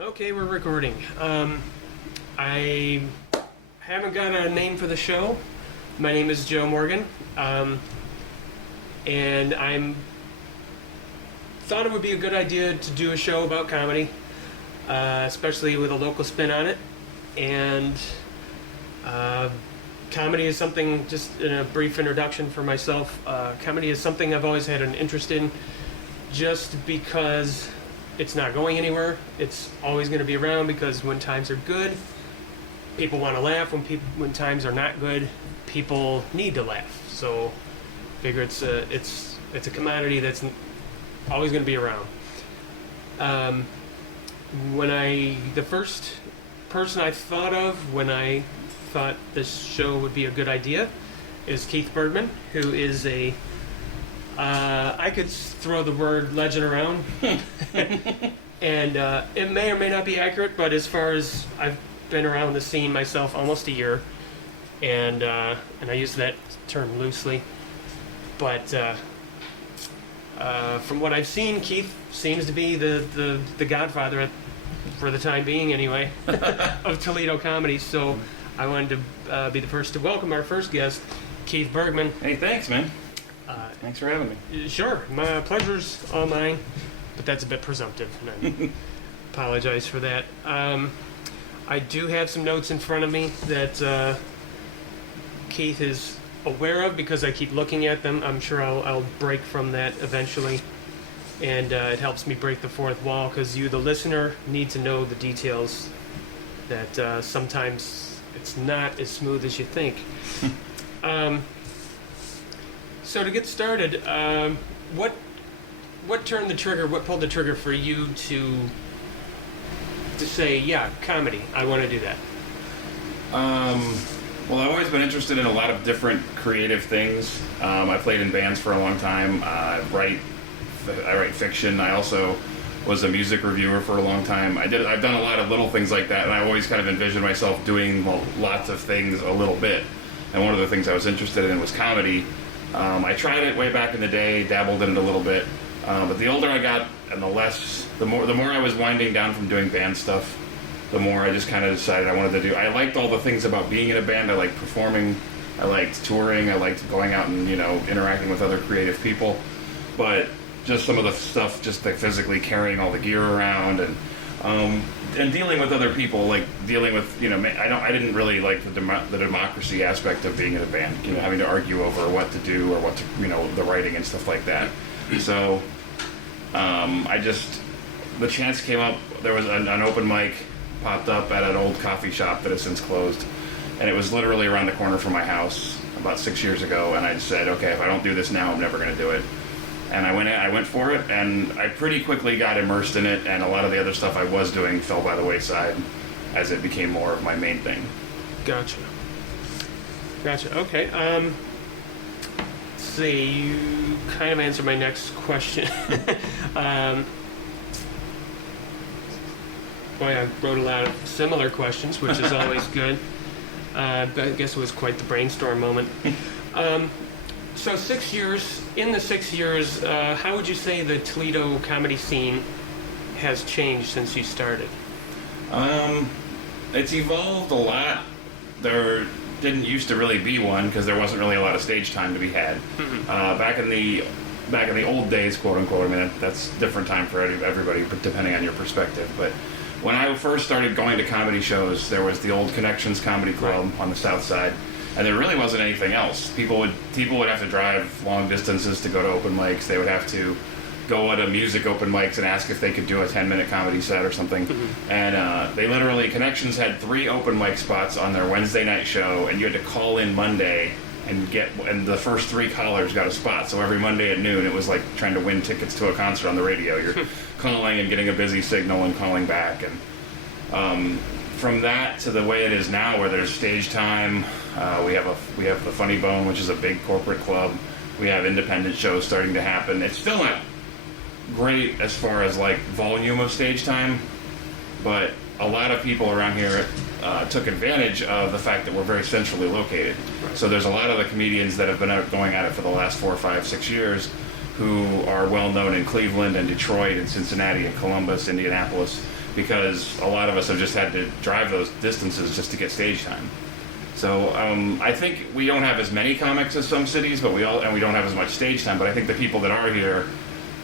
Okay, we're recording. I haven't got a name for the show. My name is Joe Morgan, and I'm thought it would be a good idea to do a show about comedy, especially with a local spin on it. And comedy is something, just in a brief introduction for myself, comedy is something I've always had an interest in, just because it's not going anywhere. It's always going to be around because when times are good, people want to laugh. When times are not good, people need to laugh. So, I figure it's a commodity that's always going to be around. The first person I thought of when I thought this show would be a good idea is Keith Bergman, who is I could throw the word legend around, and it may or may not be accurate, but as far as I've been around the scene myself almost a year, and I use that term loosely, but from what I've seen, Keith seems to be the godfather, for the time being anyway, of Toledo comedy, so I wanted to be the first to welcome our first guest, Keith Bergman. Hey, thanks, man. Thanks for having me. Sure, my pleasure's all mine, but that's a bit presumptive, and I apologize for that. I do have some notes in front of me that Keith is aware of because I keep looking at them. I'm sure I'll break from that eventually, and it helps me break the fourth wall because you, the listener, need to know the details that sometimes it's not as smooth as you think. So to get started, what turned the trigger? What pulled the trigger for you to say, yeah, comedy? I want to do that. Well, I've always been interested in a lot of different creative things. I played in bands for a long time. I write fiction. I also was a music reviewer for a long time. I've done a lot of little things like that, and I always kind of envisioned myself doing lots of things a little bit. And one of the things I was interested in was comedy. I tried it way back in the day, dabbled in it a little bit, but the older I got and the more I was winding down from doing band stuff, the more I just kind of decided I wanted to do. I liked all the things about being in a band. I liked performing, I liked touring, I liked going out and interacting with other creative people, but just some of the stuff, just like physically carrying all the gear around and dealing with other people, like dealing with, I didn't really like the democracy aspect of being in a band, having to argue over what to do or what to, the writing and stuff like that. So, the chance came up, there was an open mic popped up at an old coffee shop that has since closed, and it was literally around the corner from my house about 6 years ago, and I said, okay, if I don't do this now, I'm never going to do it. And I went for it, and I pretty quickly got immersed in it, and a lot of the other stuff I was doing fell by the wayside as it became more of my main thing. Gotcha. Okay. Let's see, you kind of answered my next question. Boy, I wrote a lot of similar questions, which is always good. I guess it was quite the brainstorm moment. So 6 years, in the 6 years, how would you say the Toledo comedy scene has changed since you started? It's evolved a lot. There didn't used to really be one because there wasn't really a lot of stage time to be had. Mm-hmm. Back in the old days, quote unquote, I mean, that's a different time for everybody, but depending on your perspective. But when I first started going to comedy shows, there was the old Connections Comedy Club on the south side. And there really wasn't anything else. People would have to drive long distances to go to open mics. They would have to go at a music open mics and ask if they could do a 10-minute comedy set or something. Mm-hmm. And Connections had 3 open mic spots on their Wednesday night show, and you had to call in Monday and the first 3 callers got a spot. So every Monday at noon, it was like trying to win tickets to a concert on the radio. You're calling and getting a busy signal and calling back. And from that to the way it is now, where there's stage time, we have the Funny Bone, which is a big corporate club. We have independent shows starting to happen. It's still not great as far as like volume of stage time, but a lot of people around here took advantage of the fact that we're very centrally located. Right. So there's a lot of the comedians that have been out going at it for the last 4, 5, 6 years who are well known in Cleveland and Detroit and Cincinnati and Columbus, Indianapolis, because a lot of us have just had to drive those distances just to get stage time. So I think we don't have as many comics as some cities, but we don't have as much stage time. But I think the people that are here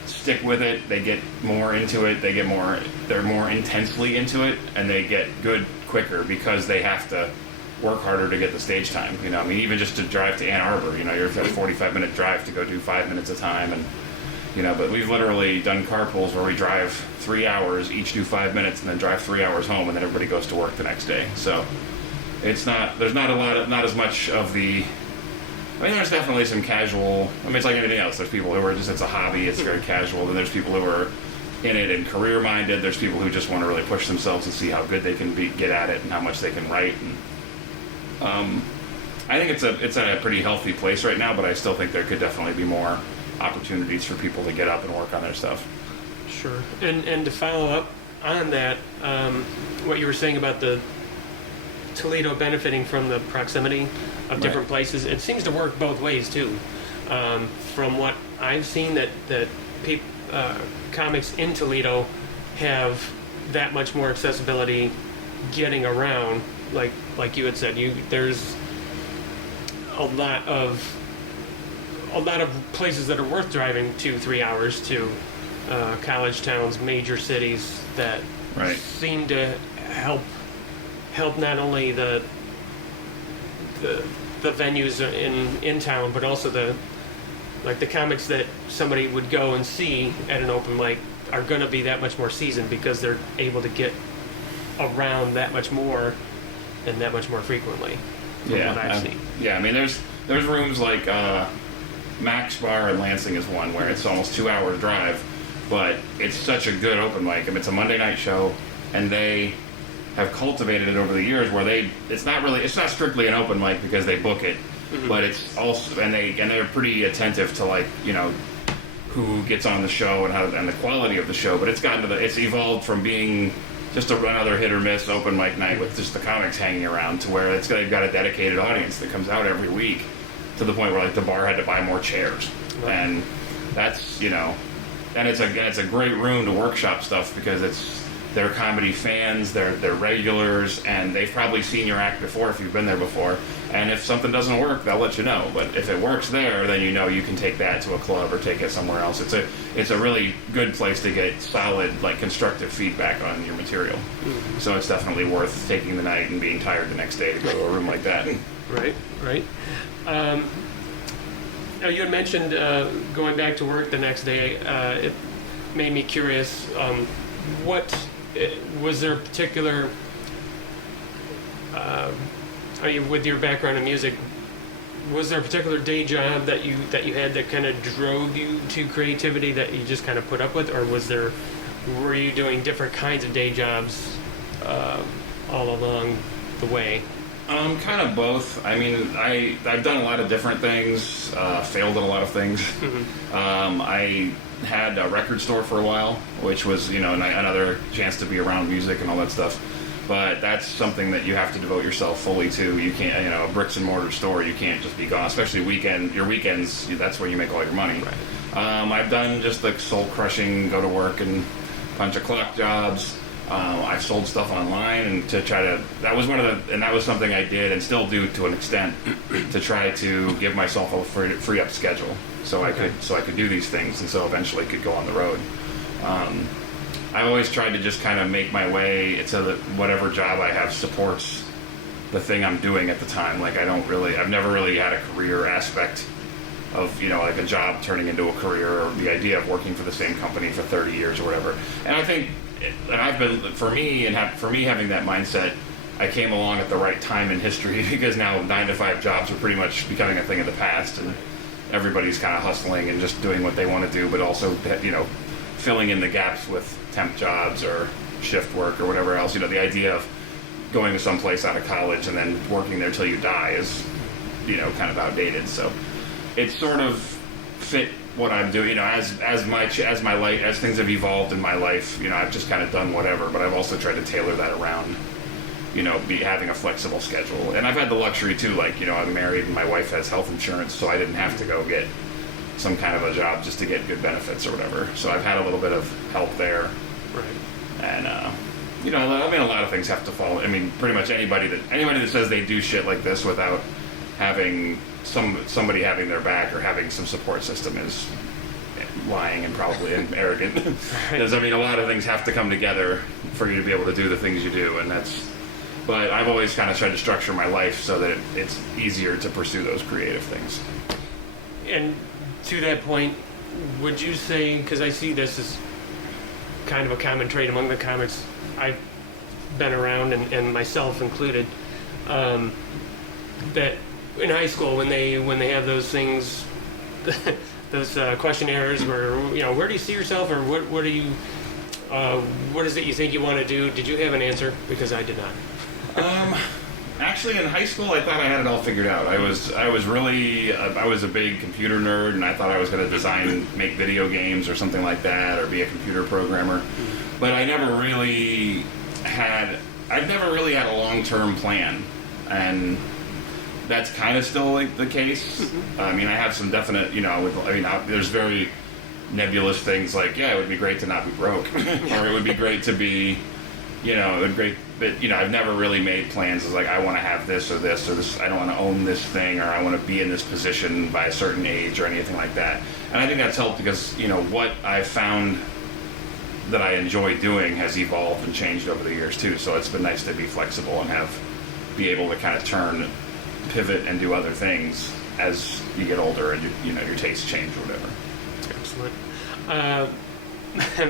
stick with it. They get more into it. They're more intensely into it, and they get good quicker because they have to work harder to get the stage time. You know, I mean, even just to drive to Ann Arbor, you know, you're a 45-minute drive to go do 5 minutes of time, and you know, but we've literally done carpools where we drive 3 hours, each do 5 minutes, and then drive 3 hours home, and then everybody goes to work the next day. So there's not as much of the. I mean, there's definitely some casual. I mean, it's like anything else. There's people who are just, it's a hobby, it's very casual. Then there's people who are in it and career-minded. There's people who just want to really push themselves and see how good they can get at it and how much they can write. And I think it's at a pretty healthy place right now, but I still think there could definitely be more opportunities for people to get up and work on their stuff. Sure. And to follow up on that, what you were saying about the Toledo benefiting from the proximity of different places, it seems to work both ways too. From what I've seen, that comics in Toledo have that much more accessibility getting around. Like you had said, there's a lot of places that are worth driving 2-3 hours to, college towns, major cities that seem to help not only the venues in town, but also the comics that somebody would go and see at an open mic are going to be that much more seasoned because they're able to get around that much more and that much more frequently. From what I've seen. Yeah, I mean, there's rooms like Max Bar in Lansing is one where it's almost 2 hours drive, but it's such a good open mic. I mean, it's a Monday night show, and they have cultivated it over the years where it's not strictly an open mic because they book it, but it's also, and they're pretty attentive to, like, you know, who gets on the show and the quality of the show, but it's evolved from being just another hit or miss open mic night with just the comics hanging around to where they've got a dedicated audience that comes out every week, to the point where, like, the bar had to buy more chairs. And that's, you know, and it's a great room to workshop stuff because they're comedy fans, they're regulars, and they've probably seen your act before if you've been there before. And if something doesn't work, they'll let you know. But if it works there, then you know you can take that to a club or take it somewhere else. It's a really good place to get solid, like, constructive feedback on your material. Mm-hmm. So it's definitely worth taking the night and being tired the next day to go to a room like that. Right. Now, you had mentioned going back to work the next day. It made me curious. What was there a particular? With your background in music, was there a particular day job that you had that kind of drove you to creativity that you just kind of put up with, or were you doing different kinds of day jobs all along the way? Kind of both. I mean, I've done a lot of different things, failed at a lot of things. Mm-hmm. I had a record store for a while, which was, you know, another chance to be around music and all that stuff. But that's something that you have to devote yourself fully to. You can't, you know, a bricks and mortar store, you can't just be gone, especially your weekends, that's where you make all your money. Right. I've done just like soul crushing, go to work and punch a clock jobs. I've sold stuff online and that was something I did and still do to an extent to try to give myself a free up schedule so I could do these things and so eventually could go on the road. I always tried to just kind of make my way so that whatever job I have supports the thing I'm doing at the time. Like, I've never really had a career aspect of, you know, like a job turning into a career or the idea of working for the same company for 30 years or whatever. And I think, for me having that mindset, I came along at the right time in history because now 9-to-5 jobs are pretty much becoming a thing of the past and everybody's kind of hustling and just doing what they want to do, but also, you know, filling in the gaps with temp jobs or shift work or whatever else. You know, the idea of going to some place out of college and then working there till you die is, you know, kind of outdated. So it sort of fit what I'm doing. You know, as things have evolved in my life, you know, I've just kind of done whatever, but I've also tried to tailor that around, you know, having a flexible schedule. And I've had the luxury too, like, you know, I'm married and my wife has health insurance, so I didn't have to go get some kind of a job just to get good benefits or whatever. So I've had a little bit of help there. Right. And, you know, I mean, a lot of things have to fall. I mean, pretty much anybody that says they do shit like this without having somebody having their back or having some support system is lying and probably arrogant. Because, I mean, a lot of things have to come together for you to be able to do the things you do, and but I've always kind of tried to structure my life so that it's easier to pursue those creative things. And to that point, would you say, because I see this as kind of a common trait among the comics I've been around, and myself included, that in high school when they have those things, those questionnaires where, you know, where do you see yourself, or what do you, what is it you think you want to do? Did you have an answer? Because I did not. Actually, in high school, I thought I had it all figured out. I was a big computer nerd, and I thought I was going to design and make video games or something like that, or be a computer programmer. But I've never really had a long-term plan, and that's kind of still like the case. I mean, I have some definite, you know, there's very nebulous things like, yeah, it would be great to not be broke, or it would be great to be, you know, it would be great. But, you know, I've never really made plans as like, I want to have this or this or this, I don't want to own this thing, or I want to be in this position by a certain age or anything like that. And I think that's helped because, you know, what I've found that I enjoy doing has evolved and changed over the years too. So it's been nice to be flexible and be able to kind of pivot and do other things as you get older and you know, your tastes change or whatever. Excellent.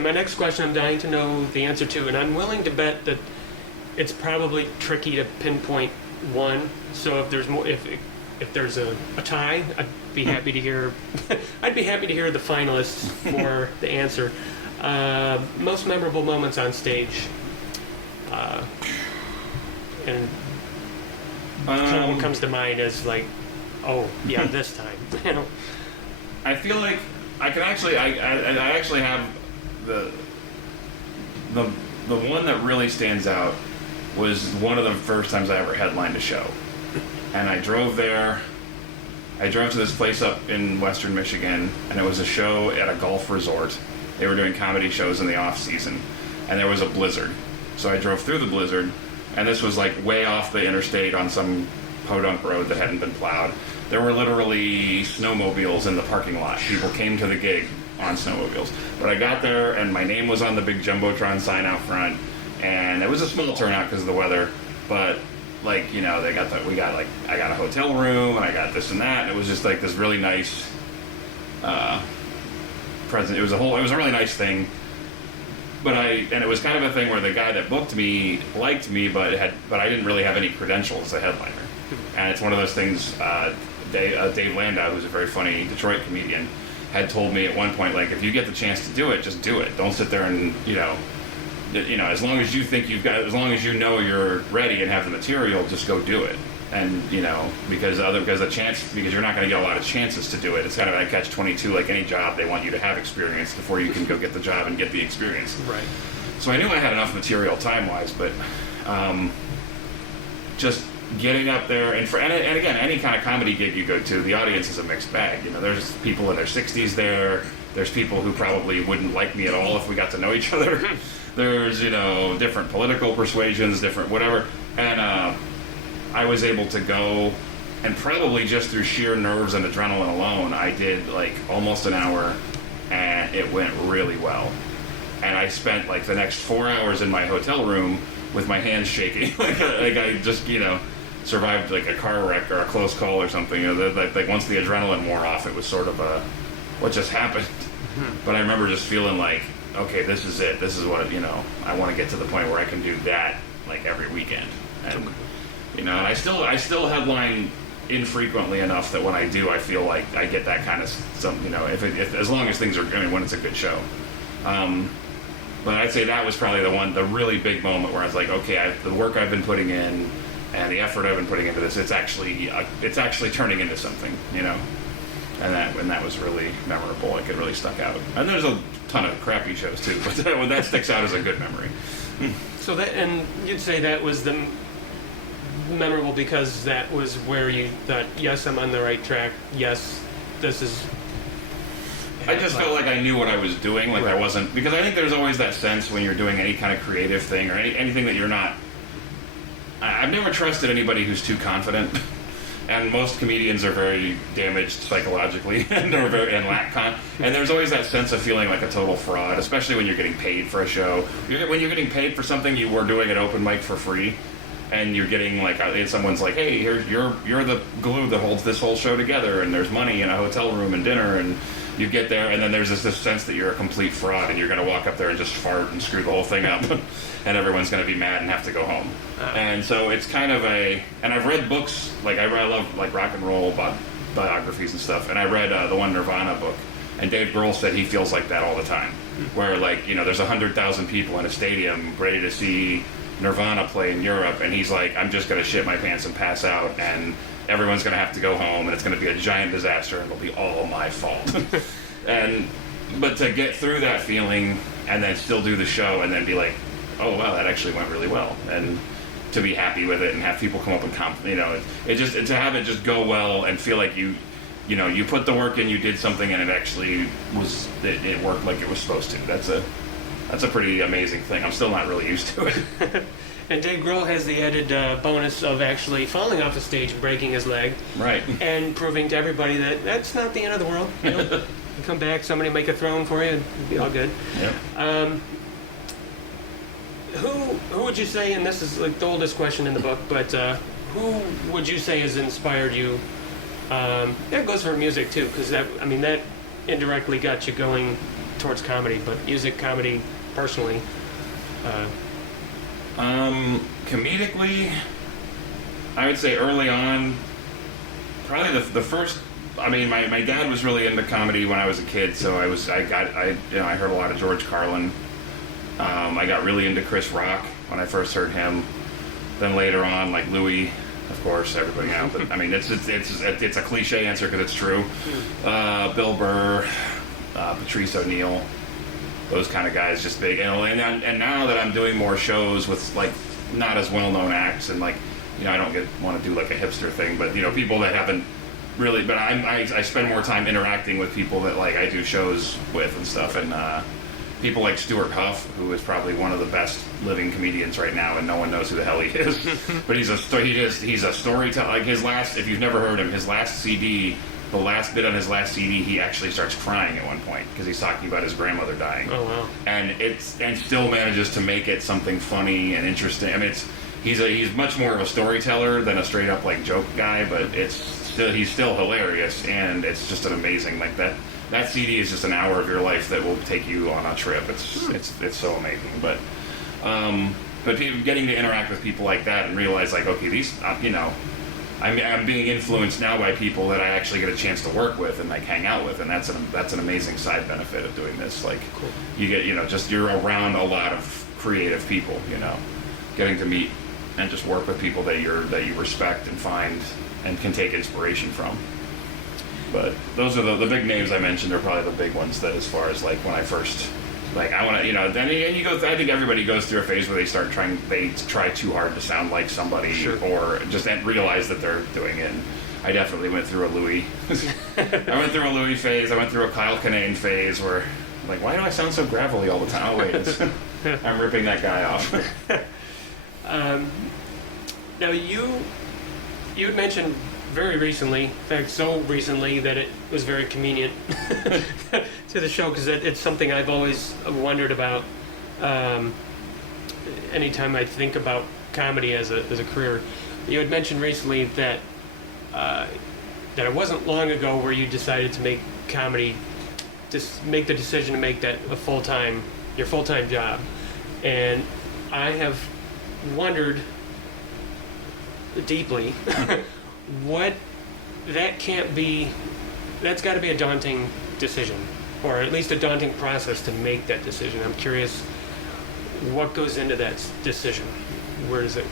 My next question I'm dying to know the answer to, and I'm willing to bet that it's probably tricky to pinpoint one. So if there's more, if there's a tie, I'd be happy to hear. I'd be happy to hear the finalists for the answer. Most memorable moments on stage, and what comes to mind is like, oh yeah, this time. You know? I feel like I can actually, I actually have the one that really stands out was one of the first times I ever headlined a show. And I drove there. I drove to this place up in western Michigan, and it was a show at a golf resort. They were doing comedy shows in the off season, and there was a blizzard. So I drove through the blizzard, and this was like way off the interstate on some podunk road that hadn't been plowed. There were literally snowmobiles in the parking lot. People came to the gig on snowmobiles. But I got there, and my name was on the big Jumbotron sign out front, and it was a small turnout because of the weather, but like, you know, I got a hotel room, and I got this and that, and it was just like this really nice present. It was a really nice thing. But it was kind of a thing where the guy that booked me liked me, but I didn't really have any credentials as a headliner. And it's one of those things. Dave Landau, who's a very funny Detroit comedian, had told me at one point, like, if you get the chance to do it, just do it. Don't sit there and you know, as long as you think as long as you know you're ready and have the material, just go do it. And you know, because you're not going to get a lot of chances to do it. It's kind of a catch-22, like any job. They want you to have experience before you can go get the job and get the experience. Right. So I knew I had enough material time-wise, but just getting up there, and again, any kind of comedy gig you go to, the audience is a mixed bag. You know, there's people in their 60s there. There's people who probably wouldn't like me at all if we got to know each other. There's, you know, different political persuasions, different whatever. And I was able to go, and probably just through sheer nerves and adrenaline alone, I did like almost an hour, and it went really well. And I spent like the next 4 hours in my hotel room with my hands shaking, like I just, you know, survived like a car wreck or a close call or something. You know, like once the adrenaline wore off, it was sort of what just happened. But I remember just feeling like, okay, this is it. This is what, you know, I want to get to the point where I can do that like every weekend. And you know, and I still headline infrequently enough that when I do, I feel like I get that kind of you know, if as long as things are, I mean, when it's a good show. But I'd say that was probably the really big moment where I was like, okay, the work I've been putting in and the effort I've been putting into this, it's actually turning into something, you know. And that was really memorable. Like, it really stuck out. And there's a ton of crappy shows too, but that sticks out as a good memory. So and you'd say that was the memorable because that was where you thought, yes, I'm on the right track. Yes, this is have. I just felt like I knew what I was doing, like I wasn't, because I think there's always that sense when you're doing any kind of creative thing or anything that you're not. I've never trusted anybody who's too confident, and most comedians are very damaged psychologically and lack and there's always that sense of feeling like a total fraud, especially when you're getting paid for a show. When you're getting paid for something you were doing at open mic for free, and you're getting like someone's like, hey, you're the glue that holds this whole show together, and there's money and a hotel room and dinner, and you get there, and then there's this sense that you're a complete fraud, and you're going to walk up there and just fart and screw the whole thing up, and everyone's going to be mad and have to go home. And so it's kind of and I've read books, like I love like rock and roll biographies and stuff, and I read the one Nirvana book, and Dave Grohl said he feels like that all the time, where like, there's 100,000 people in a stadium ready to see Nirvana play in Europe, and he's like, I'm just going to shit my pants and pass out, and everyone's going to have to go home, and it's going to be a giant disaster, and it'll be all my fault. But to get through that feeling and then still do the show and then be like, oh wow, that actually went really well, and to be happy with it and have people come up and to have it just go well and feel like you put the work in, you did something, and it actually it worked like it was supposed to. That's a pretty amazing thing. I'm still not really used to it. And Dave Grohl has the added bonus of actually falling off the stage and breaking his leg. Right. And proving to everybody that that's not the end of the world. You come back, somebody make a throne for you, it'll be all good. Yep. Who would you say, and this is like the oldest question in the book, but who would you say has inspired you? That goes for music too, because that indirectly got you going towards comedy, but music, comedy, personally. Comedically, I would say early on, probably the first. My dad was really into comedy when I was a kid, so I heard a lot of George Carlin. I got really into Chris Rock when I first heard him. Then later on, like Louis, of course, everybody now. But it's a cliche answer because it's true. Bill Burr, Patrice O'Neill. Those kind of guys, just big. And now that I'm doing more shows with like not as well-known acts, and like I don't want to do like a hipster thing, but people that haven't really. But I spend more time interacting with people that like I do shows with and stuff, and people like Stuart Huff, who is probably one of the best living comedians right now, and no one knows who the hell he is. But he's a storyteller. Like if you've never heard him, his last CD. The last bit on his last CD, he actually starts crying at one point because he's talking about his grandmother dying. Oh wow! And still manages to make it something funny and interesting. He's much more of a storyteller than a straight up like joke guy, but he's still hilarious, and it's just an amazing that CD is just an hour of your life that will take you on a trip. It's so amazing. But people, getting to interact with people like that and realize like, okay, these I'm being influenced now by people that I actually get a chance to work with and like hang out with, and that's an amazing side benefit of doing this. Like, cool. You get you're around a lot of creative people, getting to meet and just work with people that you respect and find and can take inspiration from. But those are the big names I mentioned are probably the big ones that as far as like when I first. Like I want to, then you go. I think everybody goes through a phase where they try too hard to sound like somebody, sure. Or just realize that they're doing it. And I definitely went through a Louis. I went through a Louis phase. I went through a Kyle Kinane phase where, like, why do I sound so gravelly all the time? Oh wait, I'm ripping that guy off. Now you had mentioned very recently, in fact, so recently that it was very convenient to the show, because it's something I've always wondered about. Anytime I think about comedy as a career, you had mentioned recently that it wasn't long ago where you decided to make comedy, just make the decision to make that your full-time job, and I have wondered deeply. What that's got to be a daunting decision, or at least a daunting process to make that decision. I'm curious what goes into that decision. Where is it?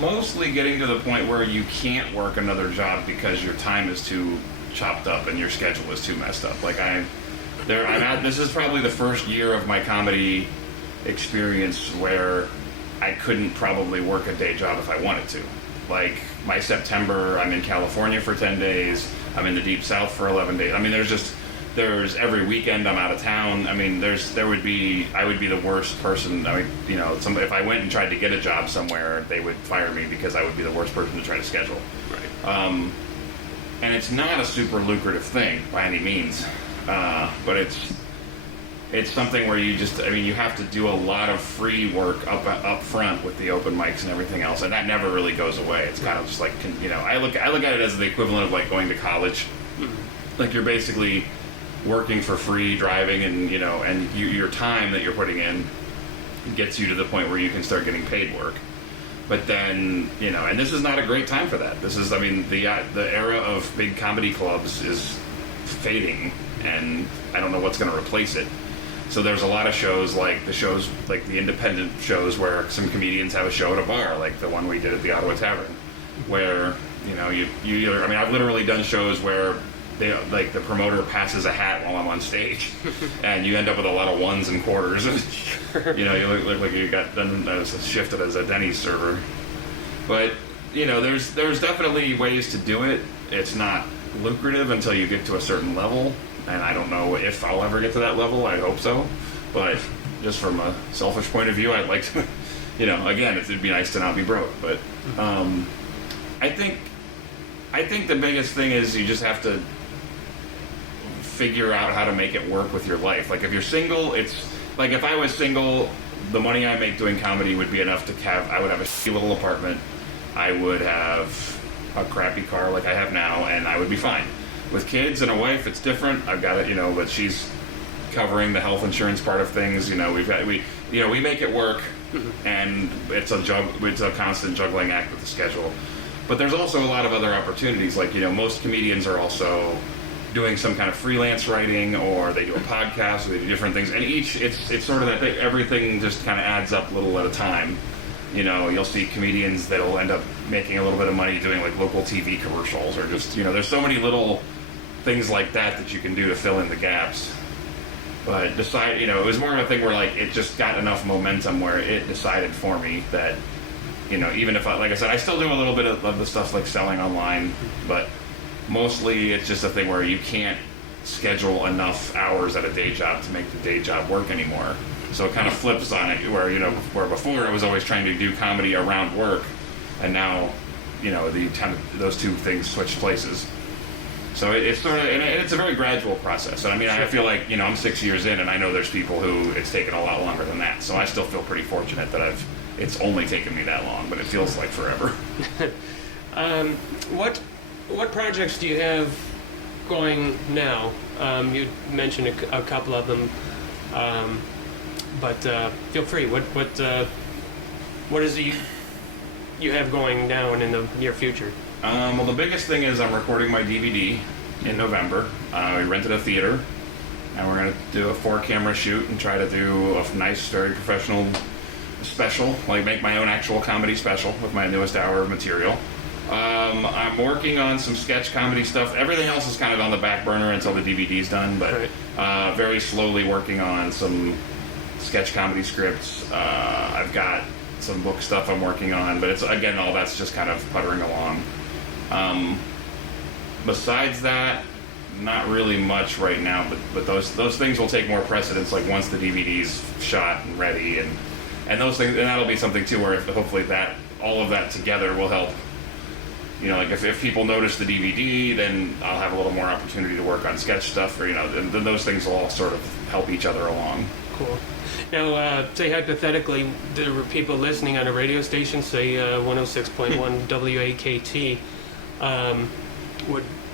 Mostly getting to the point where you can't work another job because your time is too chopped up and your schedule is too messed up. Like this is probably the first year of my comedy experience where I couldn't probably work a day job if I wanted to. Like my September, I'm in California for 10 days. I'm in the Deep South for 11 days. there's every weekend I'm out of town. I mean, I would be the worst person. I mean, you know, if I went and tried to get a job somewhere, they would fire me because I would be the worst person to try to schedule. Right. And it's not a super lucrative thing by any means, but it's something where you have to do a lot of free work up front with the open mics and everything else, and that never really goes away. It's kind of just like, you know, I look at it as the equivalent of like going to college. Like you're basically working for free, driving, and you know, and your time that you're putting in gets you to the point where you can start getting paid work. But then, you know, and this is not a great time for that. This is, I mean, the era of big comedy clubs is fading, and I don't know what's going to replace it. So there's a lot of shows like the independent shows where some comedians have a show at a bar, like the one we did at the Ottawa Tavern, where, you know, you either, I mean, I've literally done shows where the promoter passes a hat while I'm on stage, and you end up with a lot of ones and quarters. You know, you look like you got done shifted as a Denny's server. But you know, there's definitely ways to do it. It's not lucrative until you get to a certain level, and I don't know if I'll ever get to that level. I hope so, but just from a selfish point of view, I'd like to. You know, again, it'd be nice to not be broke, but I think the biggest thing is you just have to figure out how to make it work with your life. Like if you're single, it's like if I was single, the money I make doing comedy would be enough to I would have a shitty little apartment, I would have a crappy car like I have now, and I would be fine. With kids and a wife, it's different. I've got it, you know, but she's covering the health insurance part of things. You know, we make it work, and it's a constant juggling act with the schedule. But there's also a lot of other opportunities. Like, you know, most comedians are also doing some kind of freelance writing, or they do a podcast, or they do different things. And it's sort of that thing, everything just kind of adds up little at a time. You know, you'll see comedians that'll end up making a little bit of money doing like local TV commercials, or just, you know, there's so many little things like that you can do to fill in the gaps. But you know, it was more of a thing where like it just got enough momentum where it decided for me that, you know, even if like I said, I still do a little bit of the stuff like selling online, but mostly it's just a thing where you can't schedule enough hours at a day job to make the day job work anymore. So it kind of flips on it, where, you know, where before I was always trying to do comedy around work, and now, you know, those two things switch places. So it's sort of, and it's a very gradual process. And I mean, I feel like, you know, I'm 6 years in, and I know there's people who it's taken a lot longer than that. So I still feel pretty fortunate that it's only taken me that long, but it feels like forever. What projects do you have going now? You mentioned a couple of them, but feel free. What is it you have going now and in the near future? Well, the biggest thing is I'm recording my DVD in November. We rented a theater, and we're going to do a 4-camera shoot and try to do a nice, very professional special, like make my own actual comedy special with my newest hour of material. I'm working on some sketch comedy stuff. Everything else is kind of on the back burner until the DVD's done, but very slowly working on some sketch comedy scripts. I've got some book stuff I'm working on, but it's, again, all that's just kind of puttering along. Besides that, not really much right now, but those things will take more precedence, like once the DVD's shot and ready, and those things, and that'll be something too where hopefully all of that together will help. You know, like if people notice the DVD, then I'll have a little more opportunity to work on sketch stuff, or, you know, then those things will all sort of help each other along. Cool. Now, say hypothetically, there were people listening on a radio station, say 106.1 WAKT.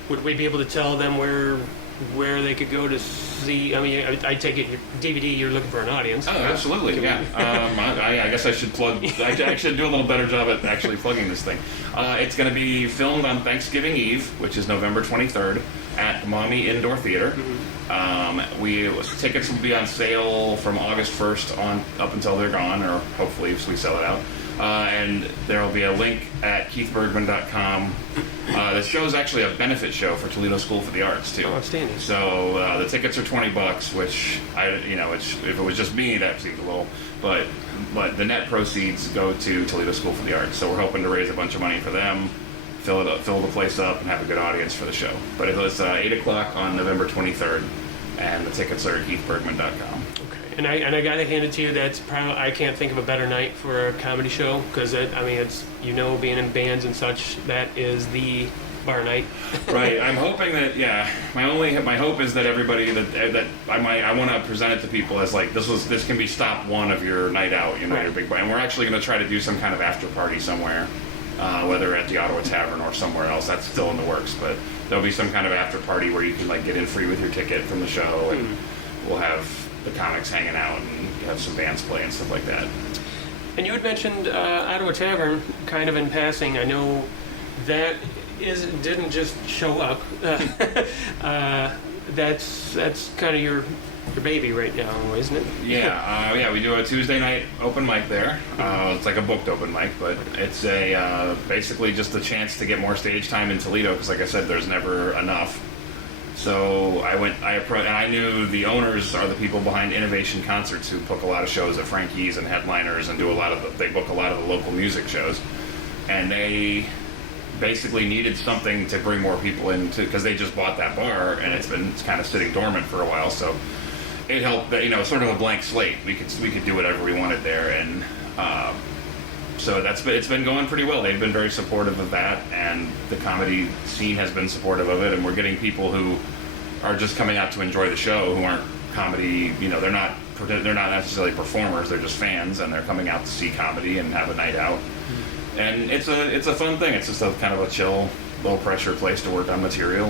Would we be able to tell them where they could go to see? I mean, I take it your DVD, you're looking for an audience. Oh, absolutely, yeah. I guess I should plug. I should do a little better job at actually plugging this thing. It's going to be filmed on Thanksgiving Eve, which is November 23rd, at Maumee Indoor Theater. Tickets will be on sale from August 1st on up until they're gone, or hopefully if we sell it out. And there will be a link at keithbergman.com. The show is actually a benefit show for Toledo School for the Arts too. Oh, outstanding. So the tickets are $20, which if it was just me, that seems a little, but the net proceeds go to Toledo School for the Arts. So we're hoping to raise a bunch of money for them, fill the place up, and have a good audience for the show. But it's 8 o'clock on November 23rd. and the tickets are at heathbergman.com. Okay, and I gotta hand it to you. That's probably, I can't think of a better night for a comedy show, because I mean, it's, you know, being in bands and such, that is the bar night. Right. I'm hoping that, my hope is that everybody that I want to present it to people as like this can be stop one of your night out, you know, right. Your big bar. And we're actually going to try to do some kind of after party somewhere, whether at the Ottawa Tavern or somewhere else. That's still in the works, but there'll be some kind of after party where you can like get in free with your ticket from the show, and we'll have the comics hanging out and have some bands play and stuff like that. And you had mentioned Ottawa Tavern kind of in passing. I know that didn't just show up. That's kind of your baby right now, isn't it? Yeah, we do a Tuesday night open mic there. It's like a booked open mic, but it's a basically just a chance to get more stage time in Toledo, because like I said, there's never enough. So I knew the owners are the people behind Innovation Concerts, who book a lot of shows at Frankie's and Headliners, and they book a lot of the local music shows, and they basically needed something to bring more people in, because they just bought that bar and it's kind of sitting dormant for a while. So it helped, sort of a blank slate. We could do whatever we wanted there, and so it's been going pretty well. They've been very supportive of that, and the comedy scene has been supportive of it. And we're getting people who are just coming out to enjoy the show, who aren't comedy. They're not necessarily performers. They're just fans, and they're coming out to see comedy and have a night out. And it's a fun thing. It's just a kind of a chill, low pressure place to work on material,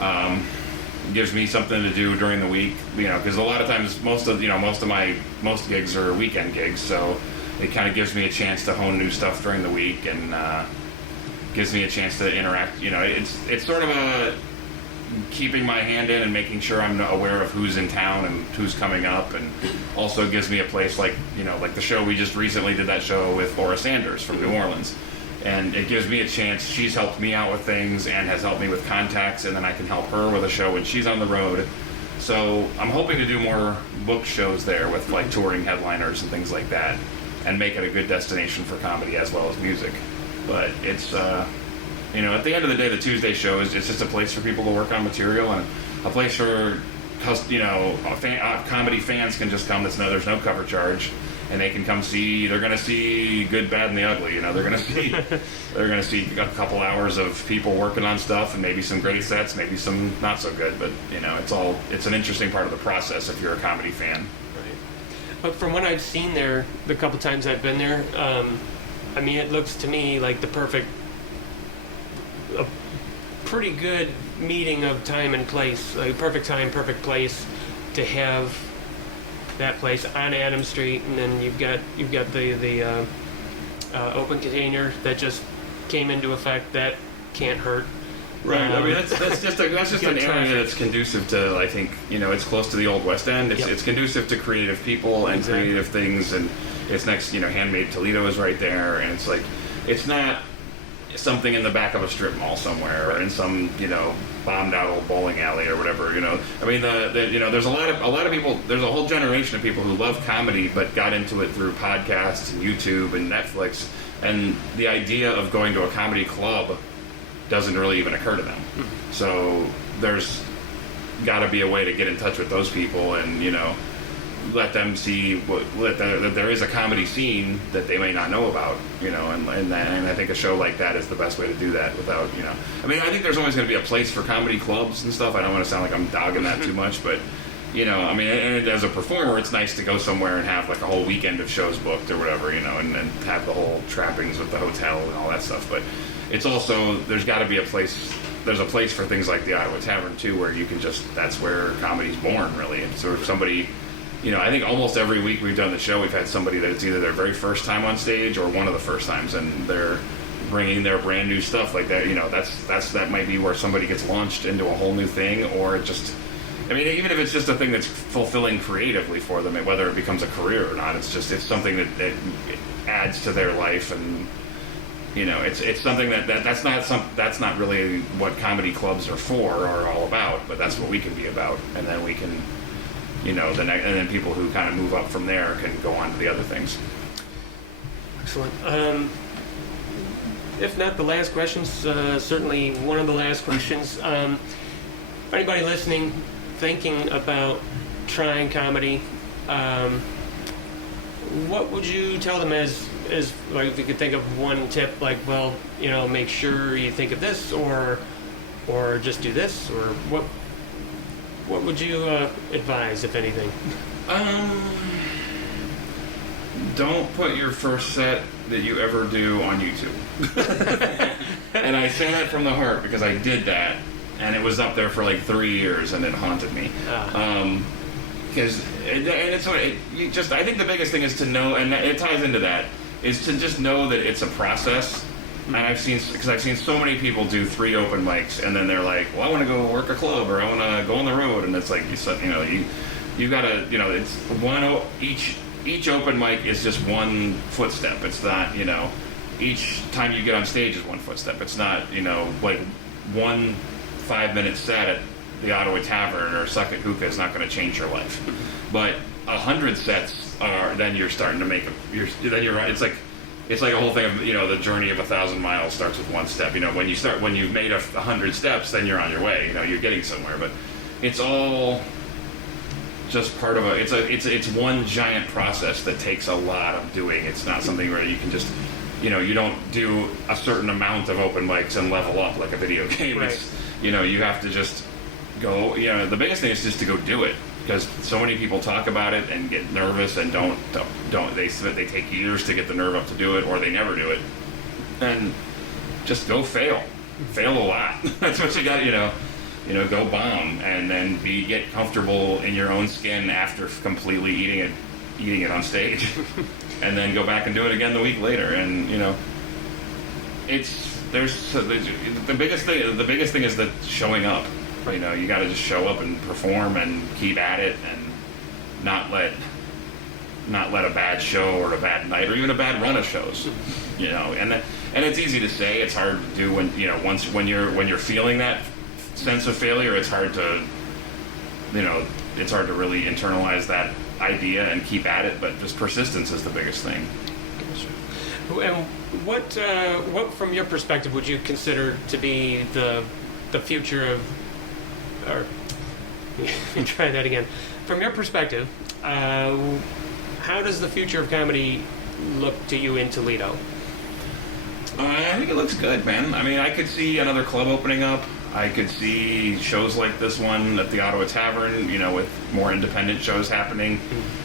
and gives me something to do during the week. Because a lot of times most gigs are weekend gigs, so it kind of gives me a chance to hone new stuff during the week, and gives me a chance to interact. It's sort of a keeping my hand in and making sure I'm aware of who's in town and who's coming up, and also gives me a place like the show we just recently did, that show with Laura Sanders from New Orleans, and it gives me a chance. She's helped me out with things and has helped me with contacts, and then I can help her with a show when she's on the road. So I'm hoping to do more book shows there with like touring headliners and things like that, and make it a good destination for comedy as well as music. But it's at the end of the day, the Tuesday show is just a place for people to work on material, and a place for comedy fans can just come. There's no cover charge, and they can come see. They're going to see good, bad, and the ugly. They're going to see a couple hours of people working on stuff, and maybe some great sets, maybe some not so good. But it's an interesting part of the process if you're a comedy fan. Right. But from what I've seen there, the couple times I've been there, it looks to me like a pretty good meeting of time and place, like perfect time, perfect place to have that place on Adams Street, and then you've got the open container that just came into effect. That can't hurt. Right. That's just an area that's conducive to, I think, it's close to the old West End. It's conducive to creative people and creative things, and it's next, Handmade Toledo is right there, and it's like, it's not something in the back of a strip mall somewhere, or in some bombed out old bowling alley or whatever. There's a lot of people. There's a whole generation of people who love comedy but got into it through podcasts and YouTube and Netflix, and the idea of going to a comedy club doesn't really even occur to them. So there's got to be a way to get in touch with those people, and let them see that there is a comedy scene that they may not know about, and I think a show like that is the best way to do that without, I think there's always going to be a place for comedy clubs and stuff. I don't want to sound like I'm dogging that too much, but, and as a performer, it's nice to go somewhere and have like a whole weekend of shows booked or whatever, and have the whole trappings with the hotel and all that stuff. But it's also, there's got to be there's a place for things like the Ottawa Tavern too, where you can that's where comedy's born, really. And so if somebody, I think almost every week we've done the show, we've had somebody that it's either their very first time on stage or one of the first times, and they're bringing their brand new stuff like that. That might be where somebody gets launched into a whole new thing, or just, even if it's just a thing that's fulfilling creatively for them, whether it becomes a career or not, it's something that adds to their life, and it's something that's not really what comedy clubs are for or all about, but that's what we can be about, and then we can. And then people who kind of move up from there can go on to the other things. Excellent. If not the last questions, certainly one of the last questions. If anybody listening thinking about trying comedy, what would you tell them as like, if you could think of one tip, like, well, make sure you think of this, or just do this, or what would you advise, if anything? Don't put your first set that you ever do on YouTube. And I say that from the heart because I did that, and it was up there for like 3 years, and it haunted me. Because I think the biggest thing is to know, and it ties into that, is to just know that it's a process. And I've seen so many people do 3 open mics, and then they're like, well, I want to go work a club, or I want to go on the road, and it's like, you gotta, it's one, each open mic is just one footstep. It's not, each time you get on stage is one footstep. It's not, like 1 5-minute set at the Ottawa Tavern or Suck It Hookah is not going to change your life. But 100 sets are, then you're starting to make it's like a whole thing of, the journey of 1,000 miles starts with 1 step. When you've made 100 steps, then you're on your way. You're getting somewhere. But it's all just part of it's one giant process that takes a lot of doing. It's not something where you can just, you don't do a certain amount of open mics and level up like a video game. Right. It's, you have to just go, the biggest thing is just to go do it. Because so many people talk about it and get nervous and don't they take years to get the nerve up to do it, or they never do it. And just go fail a lot. That's what you got, go bomb, and then get comfortable in your own skin after completely eating it on stage, and then go back and do it again the week later. And the biggest thing is the showing up. You got to just show up and perform and keep at it, and not let a bad show or a bad night or even a bad run of shows, and it's easy to say. It's hard to do when you're feeling that sense of failure. It's hard to really internalize that idea and keep at it. But just persistence is the biggest thing. And what from your perspective would you consider to be the future of, or let me try that again. From your perspective, how does the future of comedy look to you in Toledo? I think it looks good, man. I mean, I could see another club opening up. I could see shows like this one at the Ottawa Tavern, with more independent shows happening.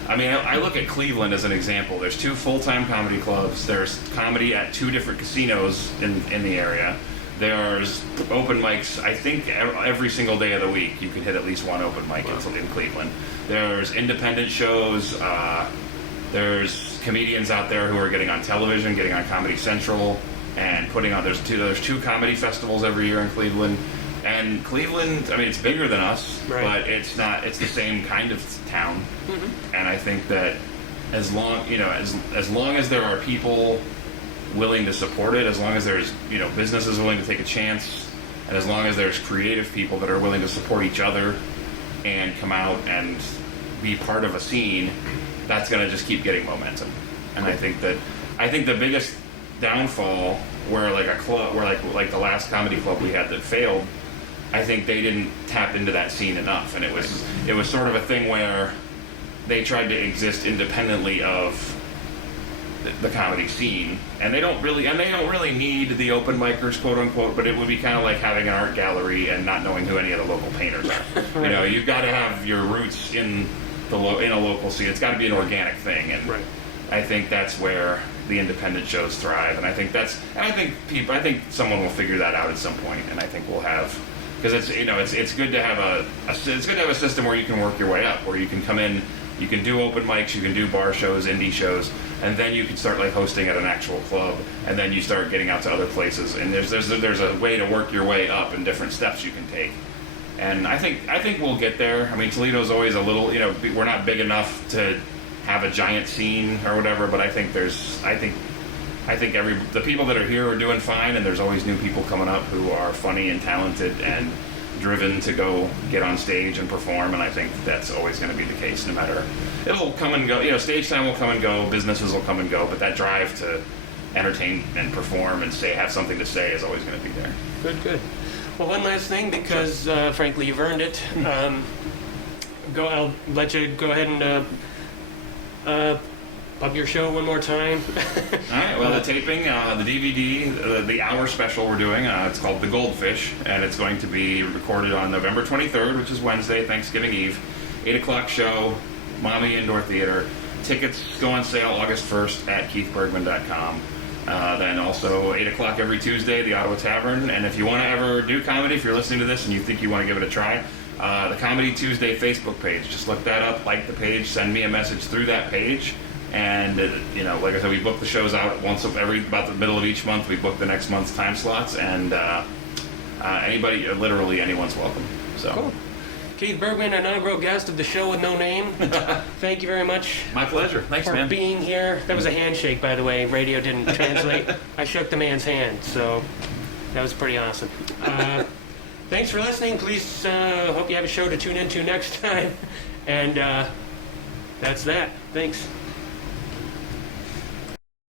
I mean, I look at Cleveland as an example. There's 2 full-time comedy clubs. There's comedy at 2 different casinos in the area. There's open mics, I think, every single day of the week. You can hit at least 1 open mic in Cleveland. There's independent shows. There's comedians out there who are getting on television, getting on Comedy Central, and putting on. There's 2 comedy festivals every year in Cleveland. And Cleveland, I mean, it's bigger than us, right, but it's not. It's the same kind of town. Mm-hmm. And I think that as long as there are people willing to support it, as long as there's businesses willing to take a chance, and as long as there's creative people that are willing to support each other and come out and be part of a scene, that's going to just keep getting momentum. And I think the biggest downfall where like a club, where like the last comedy club we had that failed, I think they didn't tap into that scene enough, and it was sort of a thing where they tried to exist independently of the comedy scene, and they don't really need the open micers, quote unquote, but it would be kind of like having an art gallery and not knowing who any of the local painters are. Right. You've got to have your roots in a local scene. It's got to be an organic thing, and right. I think that's where the independent shows thrive, and I think I think someone will figure that out at some point, and I think we'll have, because it's good to have a system where you can work your way up, where you can come in, you can do open mics, you can do bar shows, indie shows, and then you can start like hosting at an actual club, and then you start getting out to other places, and there's a way to work your way up and different steps you can take. And I think we'll get there. I mean, Toledo's always a little, we're not big enough to have a giant scene or whatever, but I think the people that are here are doing fine, and there's always new people coming up who are funny and talented and driven to go get on stage and perform, and I think that's always going to be the case. No matter, it'll come and go. Stage time will come and go, businesses will come and go, but that drive to entertain and perform and have something to say is always going to be there. Good. Well, one last thing, because frankly you've earned it. I'll let you go ahead and plug your show one more time. All right. Well, the taping, the DVD, the hour special we're doing, it's called The Goldfish, and it's going to be recorded on November 23rd, which is Wednesday, Thanksgiving Eve. 8 o'clock show, Mommy Indoor Theater. Tickets go on sale August 1st at keithbergman.com. Then also 8 o'clock every Tuesday, the Ottawa Tavern. And if you want to ever do comedy, if you're listening to this and you think you want to give it a try, the Comedy Tuesday Facebook page. Just look that up, like the page, send me a message through that page. And, like I said, we book the shows out about the middle of each month. We book the next month's time slots. And anybody, literally anyone's welcome. So. Cool. Keith Bergman, inaugural guest of the show with no name. Thank you very much. My pleasure. Thanks, for man. being here. That was a handshake, by the way. Radio didn't translate. I shook the man's hand, so that was pretty awesome. Thanks for listening. Please hope you have a show to tune into next time. And that's that. Thanks.